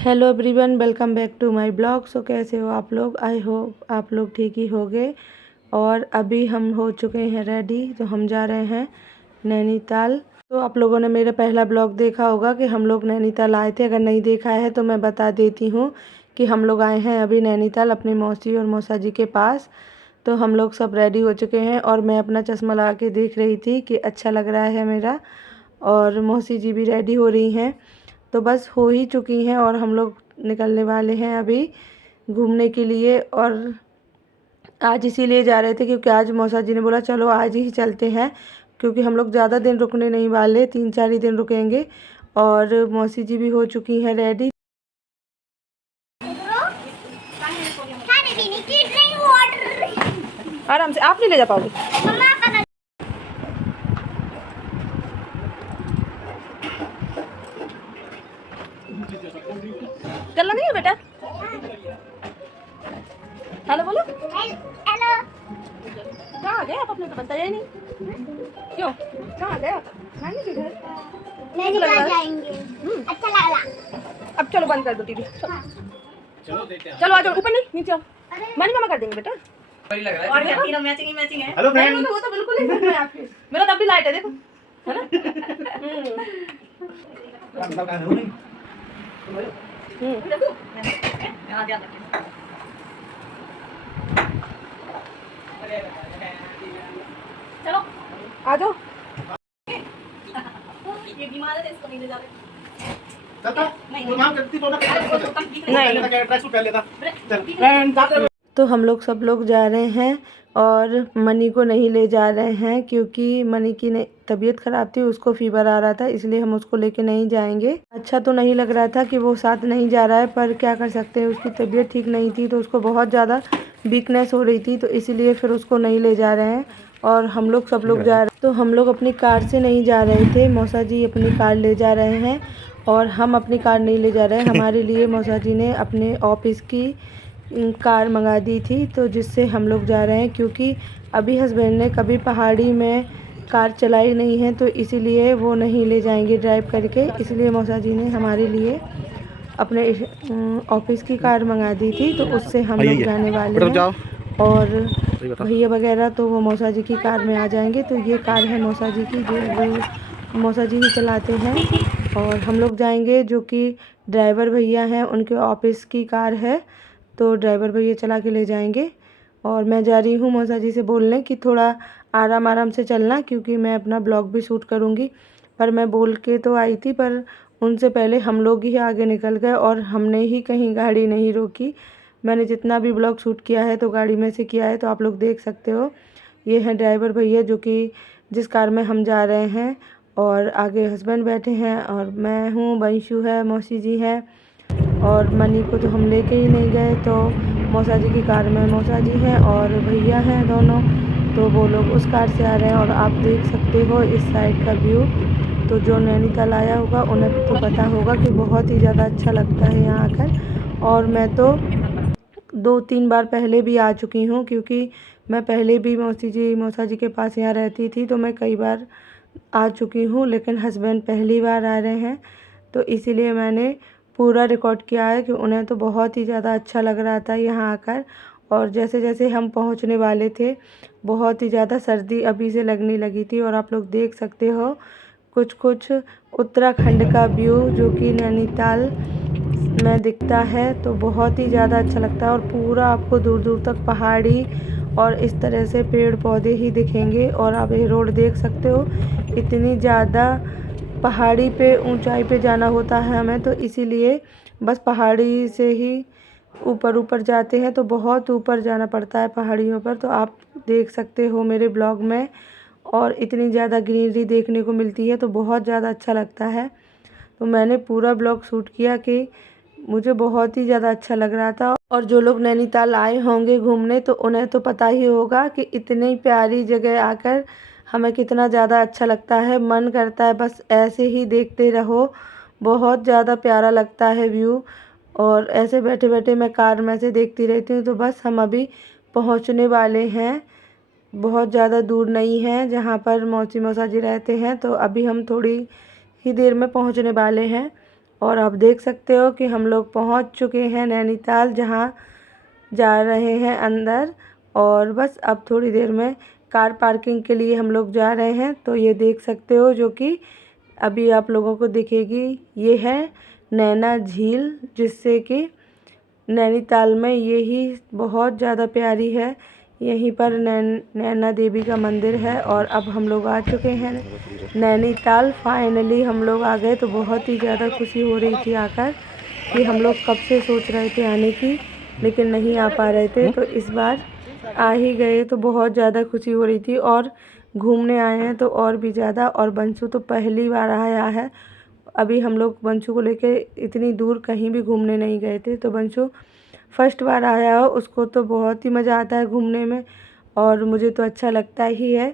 Hello everyone, welcome back to my blog. So कैसे हो आप लोग? आई होप आप लोग ठीक ही होंगे। और अभी हम हो चुके हैं रेडी, तो हम जा रहे हैं नैनीताल। तो आप लोगों ने मेरा पहला ब्लॉग देखा होगा कि हम लोग नैनीताल आए थे। अगर नहीं देखा है तो मैं बता देती हूँ कि हम लोग आए हैं अभी नैनीताल अपनी मौसी और मौसा जी के पास। तो हम लोग सब रेडी हो चुके हैं और मैं अपना चश्मा लगा के देख रही थी कि अच्छा लग रहा है मेरा, और मौसी जी भी रेडी हो रही हैं। तो बस हो ही चुकी हैं और हम लोग निकलने वाले हैं अभी घूमने के लिए। और आज इसीलिए जा रहे थे क्योंकि आज मौसा जी ने बोला चलो आज ही चलते हैं, क्योंकि हम लोग ज़्यादा दिन रुकने नहीं वाले, 3-4 ही दिन रुकेंगे। और मौसी जी भी हो चुकी हैं रेडी। आराम से, आप नहीं ले जा पाओगे। चलना नहीं है बेटा? हेलो बोलो। हेलो। कहाँ गए आप? अपने तो बताया ही नहीं। क्यों? कहाँ गए आप? नानी के घर। नैनीताल जाएंगे। अच्छा लगा। अब चलो बंद कर दो टीवी। चलो आ जाओ, ऊपर नहीं नीचे आओ। मनी मामा कर देंगे बेटा। और क्या, तीनों मैचिंग ही मैचिंग है। Hello friend. वो तो बिल्कुल ही सेम है आपके। मेरा तब भी लाइट है, देखो है ना। चलो आ जाओ। ये बीमार है, इसको नहीं ले जा रहे। नहीं। तो हम लोग सब लोग जा रहे हैं और मनी को नहीं ले जा रहे हैं क्योंकि मनी की तबीयत ख़राब थी, उसको फीवर आ रहा था, इसलिए हम उसको लेके नहीं जाएंगे। अच्छा तो नहीं लग रहा था कि वो साथ नहीं जा रहा है, पर क्या कर सकते हैं, उसकी तबीयत ठीक नहीं थी तो उसको बहुत ज़्यादा वीकनेस हो रही थी, तो इसीलिए फिर उसको नहीं ले जा रहे हैं। और हम लोग सब लोग जा रहे, तो हम लोग अपनी कार से नहीं जा रहे थे, मौसा जी अपनी कार ले जा रहे हैं और हम अपनी कार नहीं ले जा रहे हैं। हमारे लिए मौसा जी ने अपने ऑफिस की कार मंगा दी थी, तो जिससे हम लोग जा रहे हैं, क्योंकि अभी हस्बैंड ने कभी पहाड़ी में कार चलाई नहीं है, तो इसीलिए वो नहीं ले जाएंगे ड्राइव करके। इसलिए मौसा जी ने हमारे लिए अपने ऑफिस की कार मंगा दी थी, तो उससे हम लोग जाने वाले हैं। और भैया वगैरह तो वो मौसा जी की कार में आ जाएंगे। तो ये कार है मौसा जी की, जो मौसा जी ही चलाते हैं। और हम लोग जाएंगे, जो कि ड्राइवर भैया हैं उनके ऑफिस की कार है, तो ड्राइवर भैया चला के ले जाएंगे। और मैं जा रही हूँ मौसा जी से बोलने कि थोड़ा आराम आराम से चलना, क्योंकि मैं अपना ब्लॉग भी शूट करूँगी। पर मैं बोल के तो आई थी, पर उनसे पहले हम लोग ही आगे निकल गए और हमने ही कहीं गाड़ी नहीं रोकी। मैंने जितना भी ब्लॉग शूट किया है तो गाड़ी में से किया है, तो आप लोग देख सकते हो। ये हैं ड्राइवर भैया, जो कि जिस कार में हम जा रहे हैं। और आगे हस्बैंड बैठे हैं और मैं हूँ, वंशु है, मौसी जी हैं। और मनी को तो हम लेके ही नहीं गए, तो मौसा जी की कार में मौसा जी हैं और भैया हैं दोनों, तो वो लोग उस कार से आ रहे हैं। और आप देख सकते हो इस साइड का व्यू। तो जो नैनीताल आया होगा उन्हें तो पता होगा कि बहुत ही ज़्यादा अच्छा लगता है यहाँ आकर। और मैं तो 2-3 बार पहले भी आ चुकी हूँ, क्योंकि मैं पहले भी मौसा जी के पास यहाँ रहती थी, तो मैं कई बार आ चुकी हूँ। लेकिन हस्बैंड पहली बार आ रहे हैं, तो इसीलिए मैंने पूरा रिकॉर्ड किया है कि उन्हें तो बहुत ही ज़्यादा अच्छा लग रहा था यहाँ आकर। और जैसे जैसे हम पहुँचने वाले थे, बहुत ही ज़्यादा सर्दी अभी से लगने लगी थी। और आप लोग देख सकते हो कुछ कुछ उत्तराखंड का व्यू, जो कि नैनीताल में दिखता है, तो बहुत ही ज़्यादा अच्छा लगता है। और पूरा आपको दूर दूर तक पहाड़ी और इस तरह से पेड़ पौधे ही दिखेंगे। और आप ये रोड देख सकते हो, इतनी ज़्यादा पहाड़ी पे ऊंचाई पे जाना होता है हमें, तो इसीलिए बस पहाड़ी से ही ऊपर ऊपर जाते हैं, तो बहुत ऊपर जाना पड़ता है पहाड़ियों पर। तो आप देख सकते हो मेरे ब्लॉग में, और इतनी ज़्यादा ग्रीनरी देखने को मिलती है, तो बहुत ज़्यादा अच्छा लगता है। तो मैंने पूरा ब्लॉग शूट किया कि मुझे बहुत ही ज़्यादा अच्छा लग रहा था। और जो लोग नैनीताल आए होंगे घूमने, तो उन्हें तो पता ही होगा कि इतनी प्यारी जगह आकर हमें कितना ज़्यादा अच्छा लगता है। मन करता है बस ऐसे ही देखते रहो, बहुत ज़्यादा प्यारा लगता है व्यू। और ऐसे बैठे बैठे मैं कार में से देखती रहती हूँ। तो बस हम अभी पहुँचने वाले हैं, बहुत ज़्यादा दूर नहीं है जहाँ पर मौसी मौसा जी रहते हैं, तो अभी हम थोड़ी ही देर में पहुँचने वाले हैं। और आप देख सकते हो कि हम लोग पहुंच चुके हैं नैनीताल, जहां जा रहे हैं अंदर। और बस अब थोड़ी देर में कार पार्किंग के लिए हम लोग जा रहे हैं। तो ये देख सकते हो, जो कि अभी आप लोगों को दिखेगी, ये है नैना झील, जिससे कि नैनीताल में यही बहुत ज़्यादा प्यारी है। यहीं पर नैना देवी का मंदिर है। और अब हम लोग आ चुके हैं नैनीताल। फाइनली हम लोग आ गए। तो बहुत ही ज़्यादा खुशी हो रही थी आकर, कि हम लोग कब से सोच रहे थे आने की, लेकिन नहीं आ पा रहे थे। तो इस बार आ ही गए, तो बहुत ज़्यादा खुशी हो रही थी। और घूमने आए हैं तो और भी ज़्यादा। और बंसू तो पहली बार आया है। अभी हम लोग बंसू को लेके इतनी दूर कहीं भी घूमने नहीं गए थे। तो बंसू फर्स्ट बार आया हो, उसको तो बहुत ही मज़ा आता है घूमने में, और मुझे तो अच्छा लगता ही है।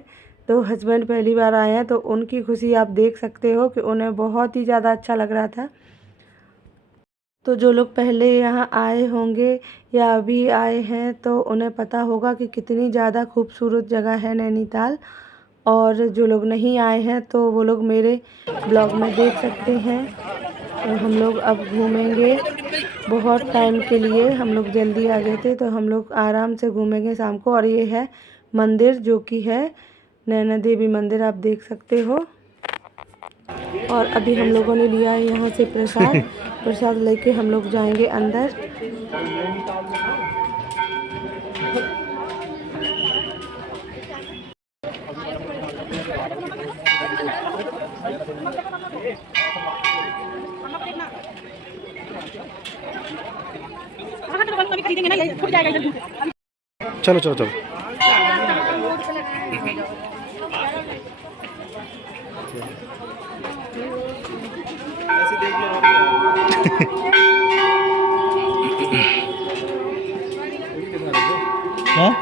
तो हस्बैंड पहली बार आए हैं, तो उनकी खुशी आप देख सकते हो कि उन्हें बहुत ही ज़्यादा अच्छा लग रहा था। तो जो लोग पहले यहाँ आए होंगे या अभी आए हैं, तो उन्हें पता होगा कि कितनी ज़्यादा खूबसूरत जगह है नैनीताल। और जो लोग नहीं आए हैं, तो वो लोग मेरे ब्लॉग में देख सकते हैं। तो हम लोग अब घूमेंगे बहुत टाइम के लिए। हम लोग जल्दी आ गए थे, तो हम लोग आराम से घूमेंगे शाम को। और ये है मंदिर, जो कि है नैना देवी मंदिर, आप देख सकते हो। और अभी हम लोगों ने लिया है यहाँ से प्रसाद। प्रसाद लेके हम लोग जाएंगे अंदर। चलो चलो चलो। हाँ?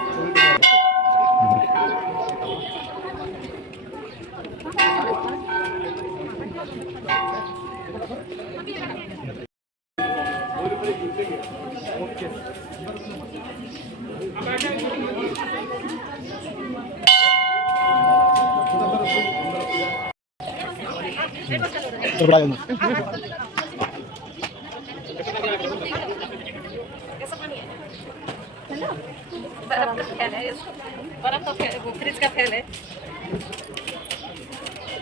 तो बड़ा बर्फ का फैल है, बर्फ का फैल, वो फ्रिज का फैल है।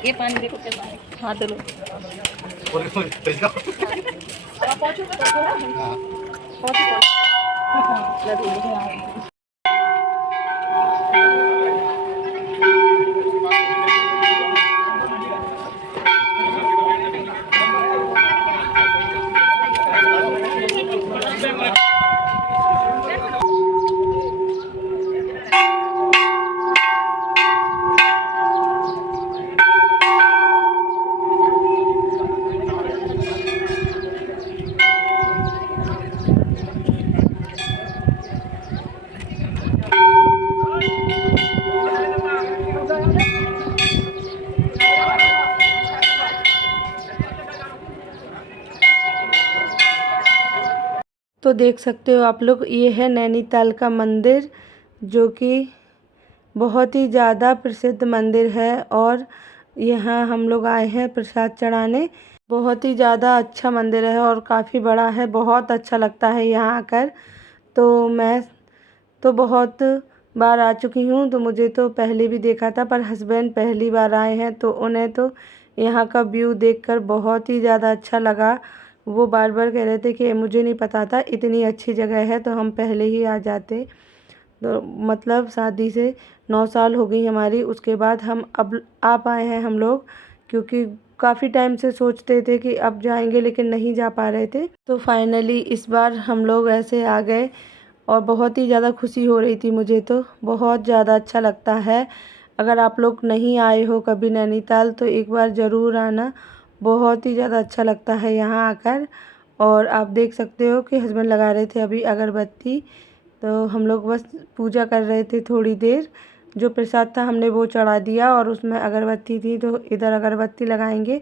ये पानी देखो कैसा है। हाँ चलो। तो देख सकते हो आप लोग, ये है नैनीताल का मंदिर, जो कि बहुत ही ज़्यादा प्रसिद्ध मंदिर है। और यहाँ हम लोग आए हैं प्रसाद चढ़ाने। बहुत ही ज़्यादा अच्छा मंदिर है और काफ़ी बड़ा है। बहुत अच्छा लगता है यहाँ आकर। तो मैं तो बहुत बार आ चुकी हूँ, तो मुझे तो पहले भी देखा था, पर हस्बैंड पहली बार आए हैं, तो उन्हें तो यहाँ का व्यू देखकर बहुत ही ज़्यादा अच्छा लगा। वो बार बार कह रहे थे कि मुझे नहीं पता था इतनी अच्छी जगह है, तो हम पहले ही आ जाते। तो मतलब शादी से 9 साल हो गई हमारी, उसके बाद हम अब आ पाए हैं हम लोग, क्योंकि काफ़ी टाइम से सोचते थे कि अब जाएंगे, लेकिन नहीं जा पा रहे थे। तो फाइनली इस बार हम लोग ऐसे आ गए, और बहुत ही ज़्यादा खुशी हो रही थी मुझे। तो बहुत ज़्यादा अच्छा लगता है। अगर आप लोग नहीं आए हो कभी नैनीताल, तो एक बार ज़रूर आना। बहुत ही ज़्यादा अच्छा लगता है यहाँ आकर। और आप देख सकते हो कि हस्बैंड लगा रहे थे अभी अगरबत्ती। तो हम लोग बस पूजा कर रहे थे थोड़ी देर। जो प्रसाद था हमने वो चढ़ा दिया, और उसमें अगरबत्ती थी, तो इधर अगरबत्ती लगाएंगे।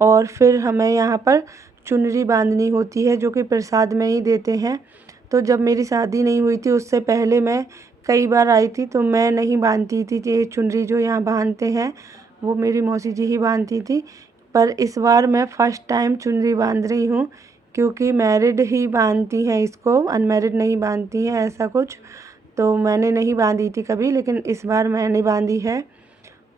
और फिर हमें यहाँ पर चुनरी बांधनी होती है, जो कि प्रसाद में ही देते हैं। तो जब मेरी शादी नहीं हुई थी, उससे पहले मैं कई बार आई थी, तो मैं नहीं बांधती थी। ये चुनरी जो यहाँ बांधते हैं, वो मेरी मौसी जी ही बांधती थी। पर इस बार मैं फ़र्स्ट टाइम चुनरी बांध रही हूँ, क्योंकि मैरिड ही बांधती हैं इसको, अनमैरिड नहीं बांधती हैं, ऐसा कुछ। तो मैंने नहीं बांधी थी कभी, लेकिन इस बार मैंने बांधी है।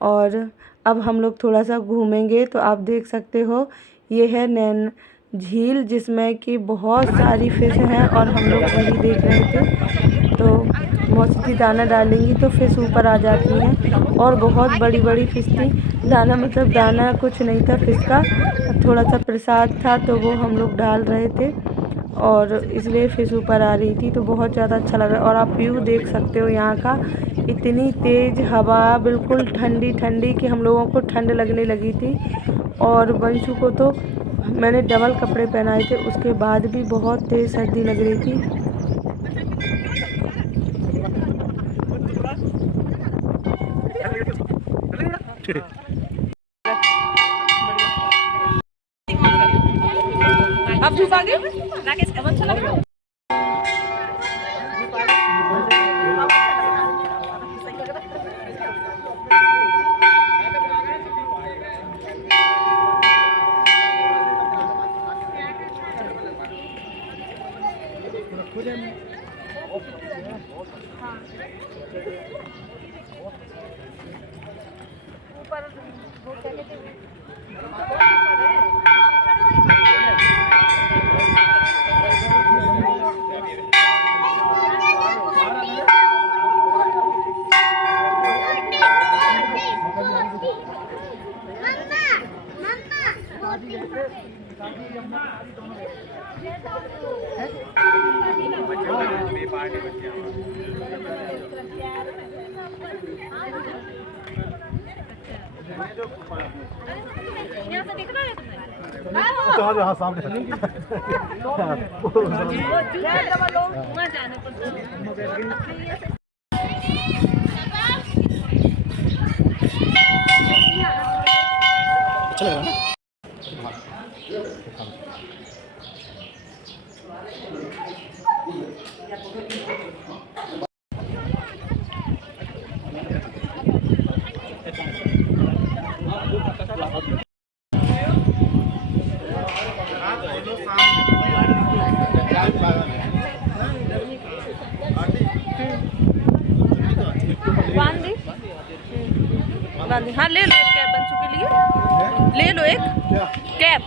और अब हम लोग थोड़ा सा घूमेंगे। तो आप देख सकते हो, ये है नैन झील, जिसमें कि बहुत सारी फ़िश हैं और हम लोग वही देख रहे थे। तो मौसी जी दाना डालेंगी तो फ़िश ऊपर आ जाती हैं, और बहुत बड़ी बड़ी फ़िश थी। दाना मतलब दाना कुछ नहीं था फ़िश का, थोड़ा सा प्रसाद था, तो वो हम लोग डाल रहे थे और इसलिए फ़िश ऊपर आ रही थी। तो बहुत ज़्यादा अच्छा लग रहा है। और आप व्यू देख सकते हो यहाँ का, इतनी तेज़ हवा, बिल्कुल ठंडी ठंडी कि हम लोगों को ठंड लगने लगी थी। और वंशु को तो मैंने डबल कपड़े पहनाए थे, उसके बाद भी बहुत तेज़ सर्दी लग रही थी। आप झुकाओगे राकेश का अच्छा लग रहा है। ऊपर वो क्या कहते हैं, यहाँ से दिख रहा है तुम्हें? तो हाँ सामने वहाँ जाने पर अच्छा लग रहा है ना। बांधी। हाँ, ले लो एक कैप बंसू के लिए, ले लो एक कैप।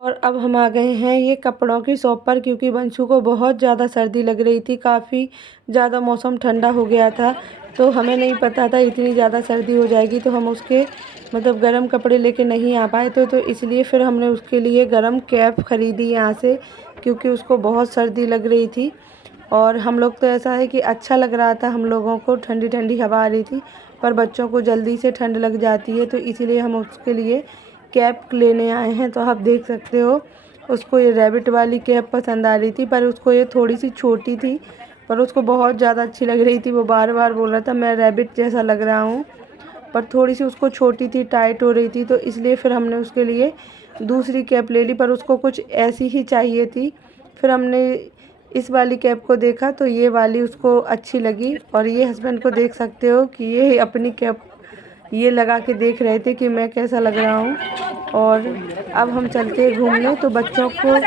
और अब हम आ गए हैं ये कपड़ों की शॉप पर, क्योंकि बंसू को बहुत ज़्यादा सर्दी लग रही थी। काफ़ी ज़्यादा मौसम ठंडा हो गया था, तो हमें नहीं पता था इतनी ज़्यादा सर्दी हो जाएगी। तो हम उसके मतलब गर्म कपड़े लेके नहीं आ पाए तो इसलिए फिर हमने उसके लिए गर्म कैप ख़रीदी यहाँ से, क्योंकि उसको बहुत सर्दी लग रही थी। और हम लोग तो ऐसा है कि अच्छा लग रहा था, हम लोगों को ठंडी ठंडी हवा आ रही थी, पर बच्चों को जल्दी से ठंड लग जाती है, तो इसीलिए हम उसके लिए कैप लेने आए हैं। तो आप देख सकते हो, उसको ये रैबिट वाली कैप पसंद आ रही थी, पर उसको ये थोड़ी सी छोटी थी, पर उसको बहुत ज़्यादा अच्छी लग रही थी। वो बार बार बोल रहा था मैं रैबिट जैसा लग रहा हूँ, पर थोड़ी सी उसको छोटी थी, टाइट हो रही थी, तो इसलिए फिर हमने उसके लिए दूसरी कैप ले ली, पर उसको कुछ ऐसी ही चाहिए थी। फिर हमने इस वाली कैप को देखा तो ये वाली उसको अच्छी लगी। और ये हस्बैंड को देख सकते हो कि ये अपनी कैप ये लगा के देख रहे थे कि मैं कैसा लग रहा हूँ। और अब हम चलते हैं घूमने। तो बच्चों को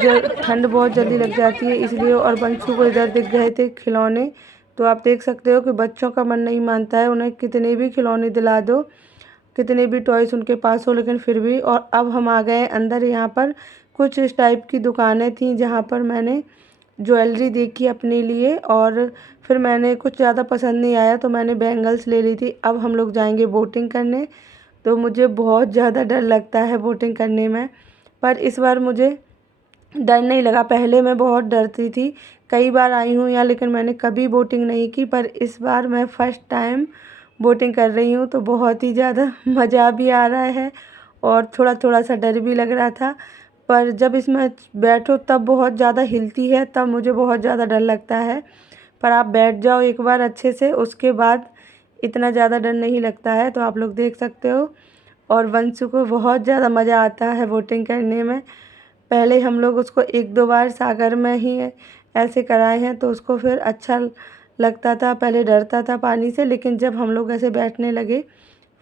जो ठंड बहुत जल्दी लग जाती है इसलिए, और बंसू को इधर दिख गए थे खिलौने। तो आप देख सकते हो कि बच्चों का मन नहीं मानता है, उन्हें कितने भी खिलौने दिला दो, कितने भी टॉयस उनके पास हो, लेकिन फिर भी। और अब हम आ गए अंदर। यहाँ पर कुछ इस टाइप की दुकानें थी जहाँ पर मैंने ज्वेलरी देखी अपने लिए, और फिर मैंने कुछ ज़्यादा पसंद नहीं आया तो मैंने बैंगल्स ले ली थी। अब हम लोग जाएंगे बोटिंग करने। तो मुझे बहुत ज़्यादा डर लगता है बोटिंग करने में, पर इस बार मुझे डर नहीं लगा। पहले मैं बहुत डरती थी, कई बार आई हूँ यहाँ, लेकिन मैंने कभी बोटिंग नहीं की, पर इस बार मैं फ़र्स्ट टाइम बोटिंग कर रही हूँ। तो बहुत ही ज़्यादा मज़ा भी आ रहा है और थोड़ा थोड़ा सा डर भी लग रहा था। पर जब इसमें बैठो तब बहुत ज़्यादा हिलती है, तब मुझे बहुत ज़्यादा डर लगता है। पर आप बैठ जाओ एक बार अच्छे से, उसके बाद इतना ज़्यादा डर नहीं लगता है। तो आप लोग देख सकते हो। और वंशु को बहुत ज़्यादा मज़ा आता है बोटिंग करने में। पहले हम लोग उसको 1-2 बार सागर में ही ऐसे कराए हैं, तो उसको फिर अच्छा लगता था। पहले डरता था पानी से, लेकिन जब हम लोग ऐसे बैठने लगे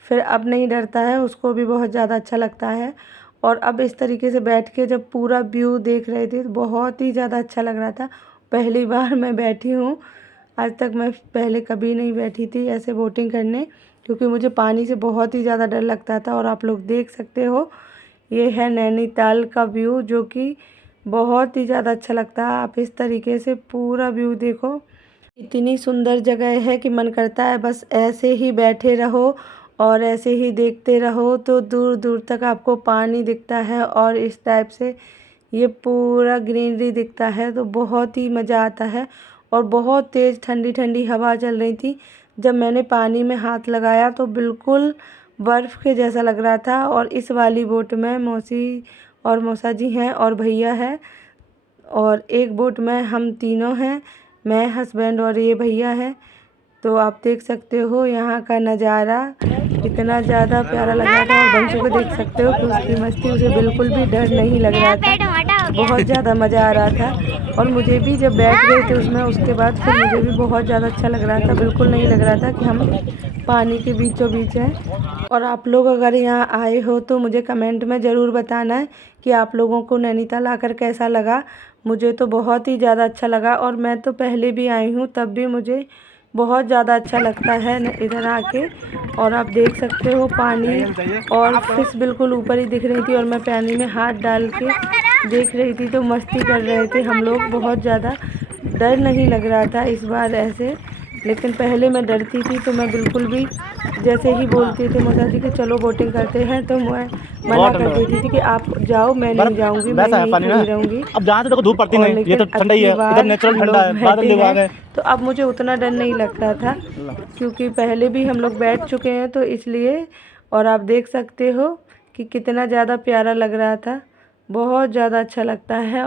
फिर अब नहीं डरता है, उसको भी बहुत ज़्यादा अच्छा लगता है। और अब इस तरीके से बैठ के जब पूरा व्यू देख रहे थे तो बहुत ही ज़्यादा अच्छा लग रहा था। पहली बार मैं बैठी हूँ, आज तक मैं पहले कभी नहीं बैठी थी ऐसे बोटिंग करने, क्योंकि मुझे पानी से बहुत ही ज़्यादा डर लगता था। और आप लोग देख सकते हो ये है नैनीताल का व्यू, जो कि बहुत ही ज़्यादा अच्छा लगता है। आप इस तरीके से पूरा व्यू देखो, इतनी सुंदर जगह है कि मन करता है बस ऐसे ही बैठे रहो और ऐसे ही देखते रहो। तो दूर दूर तक आपको पानी दिखता है और इस टाइप से ये पूरा ग्रीनरी दिखता है, तो बहुत ही मज़ा आता है। और बहुत तेज़ ठंडी ठंडी हवा चल रही थी। जब मैंने पानी में हाथ लगाया तो बिल्कुल बर्फ़ के जैसा लग रहा था। और इस वाली बोट में मौसी और मौसा जी हैं और भैया है, और एक बोट में हम तीनों हैं, मैं, हस्बैंड और ये भैया हैं। तो आप देख सकते हो यहाँ का नज़ारा इतना ज़्यादा प्यारा लग रहा था। और बंसू को देख सकते हो कि उसकी मस्ती, उसे बिल्कुल भी डर नहीं लग रहा था, बहुत ज़्यादा मज़ा आ रहा था। और मुझे भी जब बैठ गए थे उसमें, उसके बाद फिर मुझे भी बहुत ज़्यादा अच्छा लग रहा था। बिल्कुल नहीं लग रहा था कि हम पानी के बीचों बीच हैं। और आप लोग अगर यहाँ आए हो तो मुझे कमेंट में ज़रूर बताना है कि आप लोगों को नैनीताल आकर कैसा लगा। मुझे तो बहुत ही ज़्यादा अच्छा लगा, और मैं तो पहले भी आई हूँ तब भी मुझे बहुत ज़्यादा अच्छा लगता है इधर आके। और आप देख सकते हो पानी और फिश बिल्कुल ऊपर ही दिख रही थी, और मैं पानी में हाथ डाल के देख रही थी तो मस्ती कर रहे थे हम लोग। बहुत ज़्यादा डर नहीं लग रहा था इस बार ऐसे, लेकिन पहले मैं डरती थी। तो मैं बिल्कुल भी जैसे ही बोलते थे मौसा जी कि चलो बोटिंग करते हैं, तो मैं मना कर देती थी कि आप जाओ, मैं नहीं जाऊंगी, मैं वैसा है यहीं पानी खड़ी ना। रहूंगी। अब जहाँ से देखो धूप पड़ती और नहीं, ये लेकिन तो अब ठंडा ही की है, इधर बार नेचुरल हम ठंडा लोग है, बादल बैठे भी आ हैं गए। तो अब मुझे उतना डर नहीं लगता था, क्योंकि पहले भी हम लोग बैठ चुके हैं तो इसलिए। और आप देख सकते हो कि कितना ज़्यादा प्यारा लग रहा था, बहुत ज़्यादा अच्छा लगता है।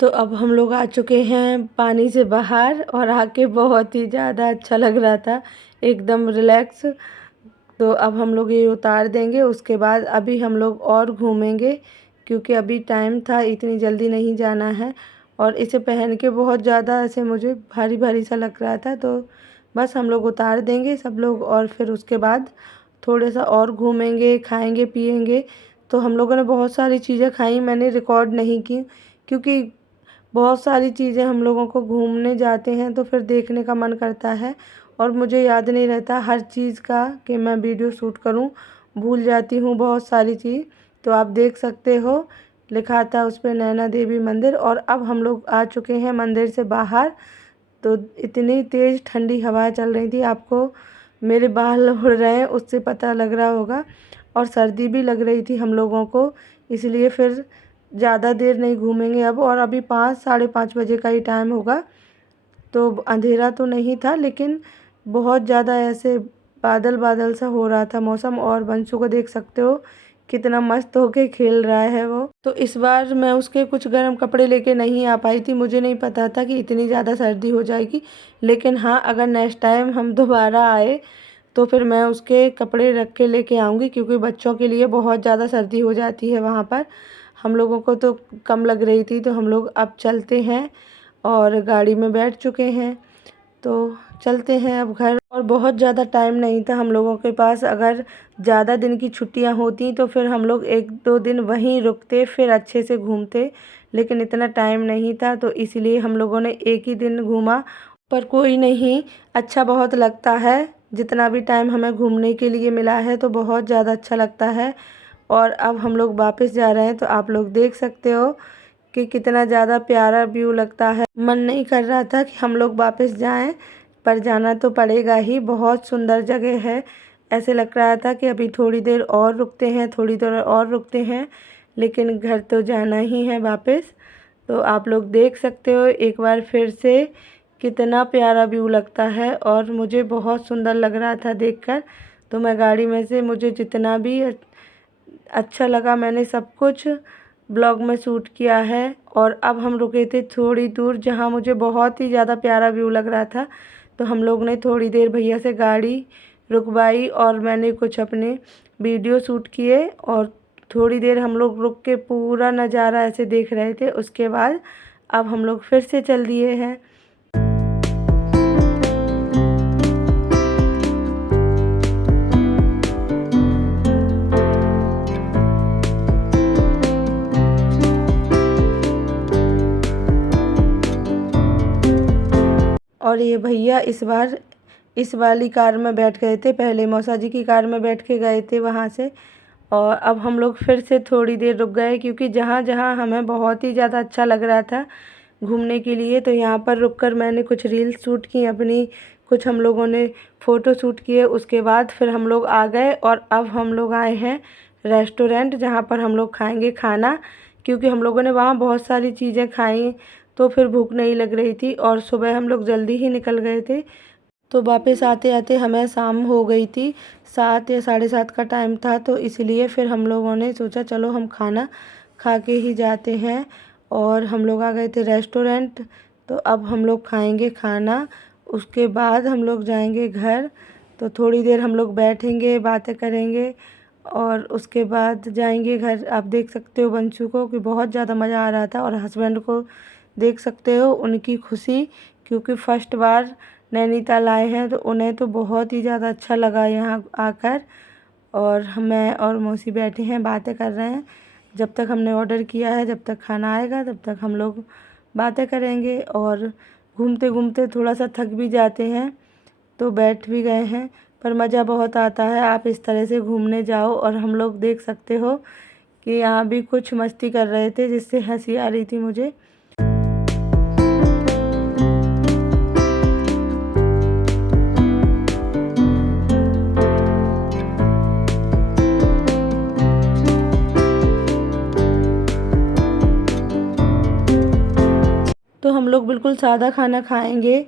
तो अब हम लोग आ चुके हैं पानी से बाहर, और आके बहुत ही ज़्यादा अच्छा लग रहा था, एकदम रिलैक्स। तो अब हम लोग ये उतार देंगे, उसके बाद अभी हम लोग और घूमेंगे, क्योंकि अभी टाइम था, इतनी जल्दी नहीं जाना है। और इसे पहन के बहुत ज़्यादा ऐसे मुझे भारी भारी सा लग रहा था, तो बस हम लोग उतार देंगे सब लोग, और फिर उसके बाद थोड़ा सा और घूमेंगे, खाएंगे पिएंगे। तो हम लोगों ने बहुत सारी चीज़ें खाई, मैंने रिकॉर्ड नहीं की, क्योंकि बहुत सारी चीज़ें हम लोगों को घूमने जाते हैं तो फिर देखने का मन करता है, और मुझे याद नहीं रहता हर चीज़ का कि मैं वीडियो शूट करूं, भूल जाती हूं बहुत सारी चीज़। तो आप देख सकते हो लिखा था उस पर नैना देवी मंदिर। और अब हम लोग आ चुके हैं मंदिर से बाहर। तो इतनी तेज़ ठंडी हवा चल रही थी, आपको मेरे बाल उड़ रहे हैं उससे पता लग रहा होगा। और सर्दी भी लग रही थी हम लोगों को, इसलिए फिर ज़्यादा देर नहीं घूमेंगे अब। और अभी 5 साढ़े 5 बजे का ही टाइम होगा, तो अंधेरा तो नहीं था, लेकिन बहुत ज़्यादा ऐसे बादल बादल सा हो रहा था मौसम। और बंसू को देख सकते हो कितना मस्त होके खेल रहा है वो। तो इस बार मैं उसके कुछ गर्म कपड़े लेके नहीं आ पाई थी, मुझे नहीं पता था कि इतनी ज़्यादा सर्दी हो जाएगी। लेकिन हाँ, अगर नेक्स्ट टाइम हम दोबारा आए तो फिर मैं उसके कपड़े रख के लेके आऊँगी, क्योंकि बच्चों के लिए बहुत ज़्यादा सर्दी हो जाती है वहाँ पर। हम लोगों को तो कम लग रही थी, तो हम लोग अब चलते हैं, और गाड़ी में बैठ चुके हैं तो चलते हैं अब घर। और बहुत ज़्यादा टाइम नहीं था हम लोगों के पास, अगर ज़्यादा दिन की छुट्टियां होती तो फिर हम लोग 1-2 दिन वहीं रुकते, फिर अच्छे से घूमते, लेकिन इतना टाइम नहीं था, तो इसलिए हम लोगों ने एक ही दिन घूमा। पर कोई नहीं, अच्छा बहुत लगता है, जितना भी टाइम हमें घूमने के लिए मिला है तो बहुत ज़्यादा अच्छा लगता है। और अब हम लोग वापस जा रहे हैं, तो आप लोग देख सकते हो कि कितना ज़्यादा प्यारा व्यू लगता है। मन नहीं कर रहा था कि हम लोग वापस जाएं, पर जाना तो पड़ेगा ही। बहुत सुंदर जगह है। ऐसे लग रहा था कि अभी थोड़ी देर और रुकते हैं, थोड़ी देर और रुकते हैं, लेकिन घर तो जाना ही है वापस। तो आप लोग देख सकते हो एक बार फिर से कितना प्यारा व्यू लगता है, और मुझे बहुत सुंदर लग रहा था देखकर। तो मैं गाड़ी में से मुझे जितना भी अच्छा लगा मैंने सब कुछ ब्लॉग में शूट किया है। और अब हम रुके थे थोड़ी दूर, जहाँ मुझे बहुत ही ज़्यादा प्यारा व्यू लग रहा था। तो हम लोग ने थोड़ी देर भैया से गाड़ी रुकवाई और मैंने कुछ अपने वीडियो शूट किए, और थोड़ी देर हम लोग रुक के पूरा नज़ारा ऐसे देख रहे थे। उसके बाद अब हम लोग फिर से चल दिए हैं। और ये भैया इस वाली कार में बैठ गए थे, पहले मौसा जी की कार में बैठ के गए थे वहाँ से। और अब हम लोग फिर से थोड़ी देर रुक गए, क्योंकि जहाँ जहाँ हमें बहुत ही ज़्यादा अच्छा लग रहा था घूमने के लिए, तो यहाँ पर रुककर मैंने कुछ रील शूट की अपनी, कुछ हम लोगों ने फ़ोटो शूट किए। उसके बाद फिर हम लोग आ गए, और अब हम लोग आए हैं रेस्टोरेंट, जहाँ पर हम लोग खाएंगे खाना, क्योंकि हम लोगों ने वहाँ बहुत सारी चीज़ें खाई, तो फिर भूख नहीं लग रही थी। और सुबह हम लोग जल्दी ही निकल गए थे, तो वापस आते आते हमें शाम हो गई थी, 7 या 7:30 का टाइम था। तो इसलिए फिर हम लोगों ने सोचा चलो हम खाना खा के ही जाते हैं, और हम लोग आ गए थे रेस्टोरेंट। तो अब हम लोग खाएंगे खाना, उसके बाद हम लोग जाएंगे घर। तो थोड़ी देर हम लोग बैठेंगे, बातें करेंगे, और उसके बाद जाएंगे घर। आप देख सकते हो बंशु को कि बहुत ज़्यादा मज़ा आ रहा था, और हस्बैंड को देख सकते हो उनकी खुशी, क्योंकि फर्स्ट बार नैनीताल आए हैं, तो उन्हें तो बहुत ही ज़्यादा अच्छा लगा यहाँ आकर। और मैं और मौसी बैठे हैं, बातें कर रहे हैं। जब तक हमने ऑर्डर किया है, जब तक खाना आएगा तब तक हम लोग बातें करेंगे। और घूमते घूमते थोड़ा सा थक भी जाते हैं, तो बैठ भी गए हैं, पर मज़ा बहुत आता है। आप इस तरह से घूमने जाओ। और हम लोग देख सकते हो कि यहाँ भी कुछ मस्ती कर रहे थे, जिससे हंसी आ रही थी मुझे। तो हम लोग बिल्कुल सादा खाना खाएंगे,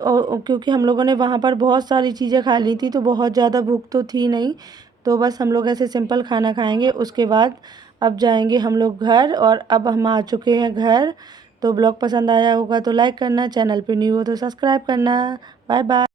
और क्योंकि हम लोगों ने वहाँ पर बहुत सारी चीज़ें खा ली थी, तो बहुत ज़्यादा भूख तो थी नहीं। तो बस हम लोग ऐसे सिंपल खाना खाएंगे। उसके बाद अब जाएंगे हम लोग घर, और अब हम आ चुके हैं घर। तो ब्लॉग पसंद आया होगा तो लाइक करना, चैनल पे न्यू हो तो सब्सक्राइब करना। Bye bye.